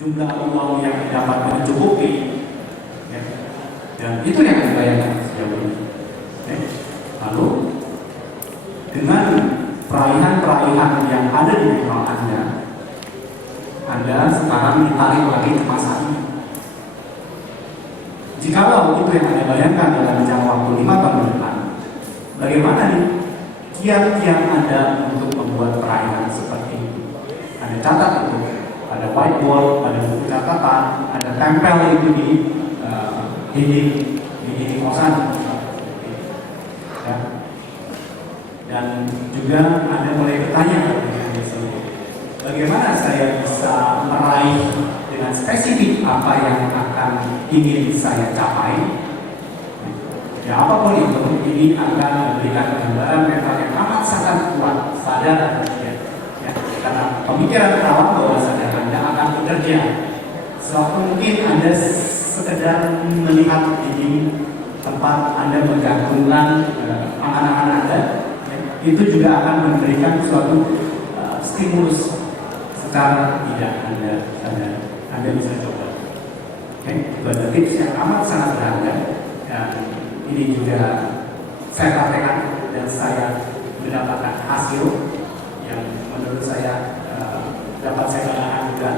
jumlah uang yang dapat mencukupi, ya. Dan itu yang dibayangkan sejauh ini. Ya. Lalu dengan peralihan-peralihan yang ada di mental Anda sekarang ditarik lagi ke masa ini. Jikalau itu yang Anda bayangkan dalam jangka waktu 5 tahun ke depan, bagaimana nih kiat-kiat Anda untuk membuat peralihan seperti itu? Anda catat itu, ada whiteboard, ada buku catatan, ada tempel itu di dinding kosan, ya. Dan juga Anda mulai bertanya bagaimana saya bisa meraih dengan spesifik apa yang akan ingin saya capai. Ya, apapun itu, ini akan memberikan gambaran mental yang amat sangat kuat, sadar, ya. Karena pemikiran awal bahwa sadar Anda akan bekerja. Sewaktu mungkin Anda sekedar melihat di tempat Anda menggantungkan angan-angan Anda, ya, itu juga akan memberikan suatu stimulus secara tidak Anda bisa coba. Oke, itu ada tips yang amat sangat berharga. Dan ini juga saya praktekkan dan saya mendapatkan hasil yang menurut saya dapat saya gunakan juga.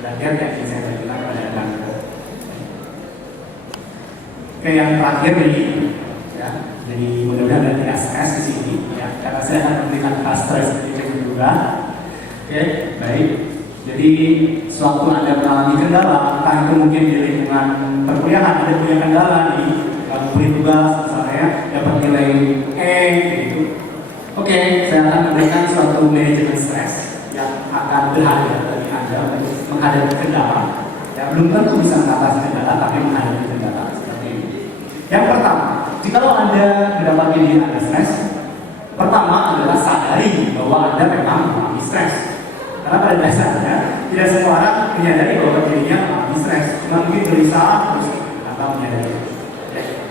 Dan yang ingin saya berikan pada Anda. Oke, yang terakhir ini, ya, jadi mudah-mudahan Anda tidak stres di sini, ya, karena saya akan memberikan stres sedikit juga. Oke, baik. Jadi sewaktu Anda mengalami kendala, entah itu mungkin di lingkungan perkuliahan Anda punya kendala nih, beri tugas misalnya dapat nilai E gitu. Oke, saya akan memberikan suatu manajemen stres yang akan berharga bagi Anda untuk menghadapi kendala. Ya, belum tentu bisa mengatasi kendala, tapi menghadapi kendala seperti ini. Yang pertama, jika Anda mendapati diri Anda stres, pertama adalah sadari bahwa Anda memang mengalami stres. Karena pada dasarnya tidak semua orang menyadari bahwa dirinya mengalami stres, cuma mungkin gelisah terus atau menyadari.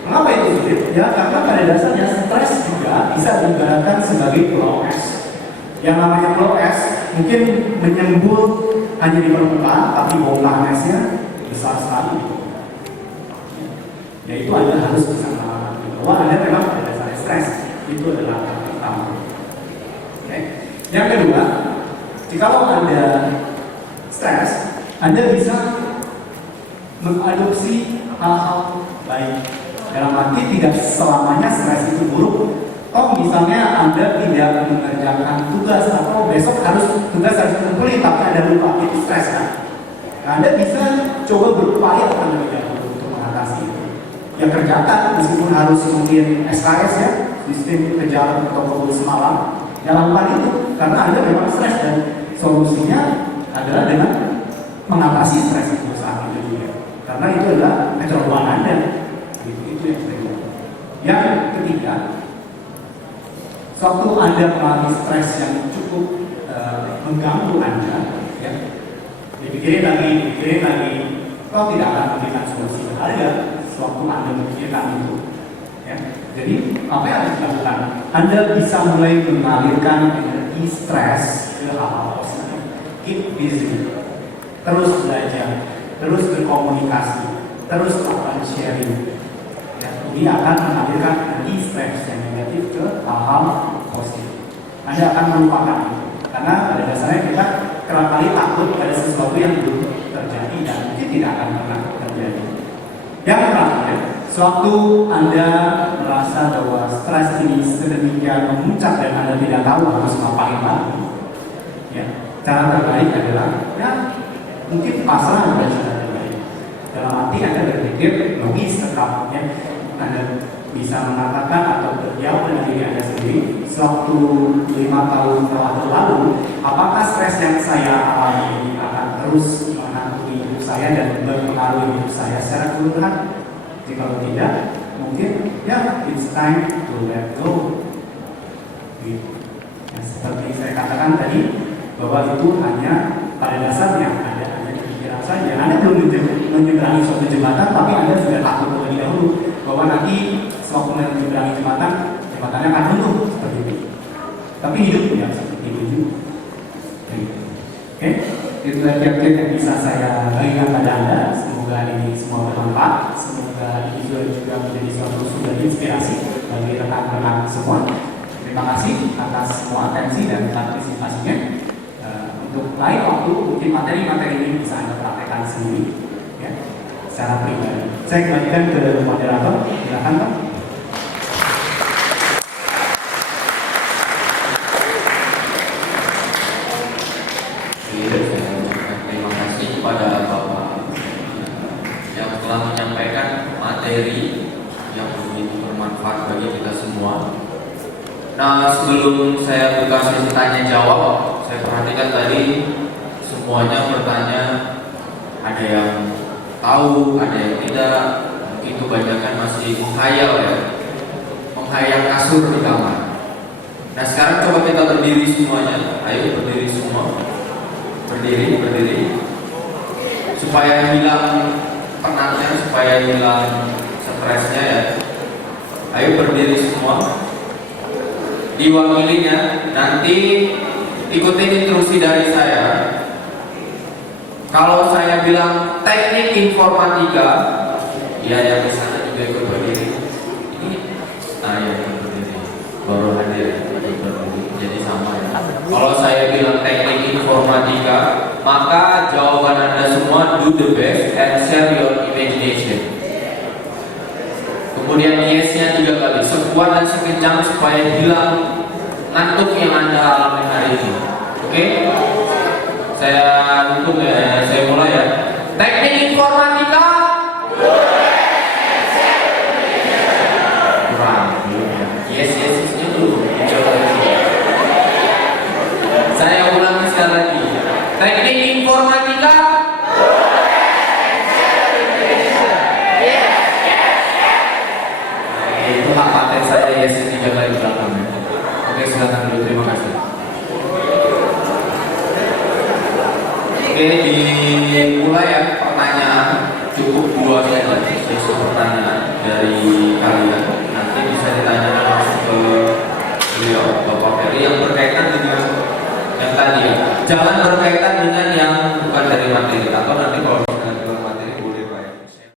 Mengapa itu sulit? Ya, karena pada dasarnya stres juga bisa diibaratkan sebagai flow S. Yang namanya flow S mungkin menyembul hanya di permukaan, tapi bongkahan S-nya besar sekali. Yaitu Anda harus bisa mengalami bahwa Anda memang pada dasarnya stres. Itu adalah yang pertama. Oke. Yang kedua, jika Anda stres, Anda bisa mengadopsi hal-hal baik. Dalam arti tidak selamanya stres itu buruk. Oh, misalnya Anda tidak mengerjakan tugas atau besok tugas harus dikumpulin tapi Anda lupa, itu stres kan? Anda bisa coba berupaya terlebih dahulu untuk mengatasi itu. Ya, kerjakan meskipun harus mungkin SKS, ya, sistem kejar atau semalam. Ya, lakukan itu karena Anda memang stres dan solusinya adalah dengan mengatasi stres itu saat itu juga. Karena itu adalah kecerobohan Anda. Itu yang kedua. Yang ketiga, suatu Anda mengalami stres yang cukup mengganggu Anda, ya, dipikirin lagi, kok tidak akan memberikan solusi berharga. Suatu Anda memikirkan itu, ya. Jadi apa yang harus dilakukan? Anda bisa mulai mengalirkan energi stres ke hal-hal positif. Keep busy, terus belajar, terus berkomunikasi, terus melakukan sharing. Ini akan mengalirkan energi stres yang negatif ke hal-hal positif. Anda akan melupakan itu, karena pada dasarnya kita kerap kali takut pada sesuatu yang belum terjadi dan mungkin tidak akan pernah terjadi. Yang terakhir, sewaktu Anda merasa bahwa stres ini sedemikian memuncak dan Anda tidak tahu harus ngapain lagi, ya, cara terbaik adalah, ya, mungkin pasrah pada cara terbaik. Dalam arti Anda berpikir logis tetap, ya. Anda bisa mengatakan atau berjauh dengan diri Anda sendiri, sewaktu 5 tahun telah berlalu, apakah stres yang saya alami ini akan terus menghantui hidup saya dan mempengaruhi hidup saya secara keseluruhan? Jika tidak, mungkin ya it's time to let go. Gitu. Ya, seperti saya katakan tadi, bahwa itu hanya pada dasarnya ada hanya pikiran saja. Anda belum menyeberangi suatu jembatan, tapi Anda sudah takut terlebih dahulu bahwa nanti sewaktu menyeberangi jembatannya akan runtuh seperti itu. Tapi hidup tidak seperti itu juga. Oke? Itu tiap-tiap yang bisa saya bagikan pada Anda. Semoga ini semua bermanfaat. Semoga ini juga menjadi suatu sumber inspirasi bagi rekan-rekan semua. Terima kasih atas semua atensi dan partisipasinya. Untuk lain waktu, mungkin materi-materi ini bisa Anda praktekkan sendiri, ya, secara pribadi. Saya kembalikan ke moderator. Silakan, Pak. Terima kasih kepada Bapak yang telah menyampaikan materi yang begitu bermanfaat bagi kita semua. Nah, sebelum saya buka sesi tanya jawab, saya perhatikan tadi semuanya bertanya, ada yang tahu, ada yang tidak. Mungkin kebanyakan masih menghayal ya, menghayal kasur di kamar. Nah, sekarang coba kita berdiri semuanya. Ayo berdiri semua. Berdiri. Supaya hilang penatnya, supaya hilang stresnya ya. Ayo berdiri semua. Diwakilinya nanti ikutin instruksi dari saya. Kalau saya bilang teknik informatika, ya yang di sana juga ikut berdiri. Ini, ya ikut berdiri. Baru hadir ikut berdiri. Jadi sama ya. Kalau saya bilang teknik informatika, maka jawaban Anda semua do the best and share your imagination. Kemudian yes-nya 3 kali, sekuat dan sekencang supaya hilang ngantuk yang Anda alami hari ini. Oke? Saya tutup ya, saya mulai ya. Teknik informatika. Kurang. Yes-nya dulu. Saya ulangi sekali lagi. Teknik informatika. Itu hak paten saya yes 3 kali belakang. Oke, silakan dulu. Terima kasih. Oke, dimulai ya pertanyaan. Cukup 2 slide pertanyaan dari kalian. Nanti bisa ditanyakan langsung ke beliau, Bapak Ferry, yang berkaitan dengan yang tadi ya. Jangan berkaitan dengan yang bukan dari materi, atau nanti kalau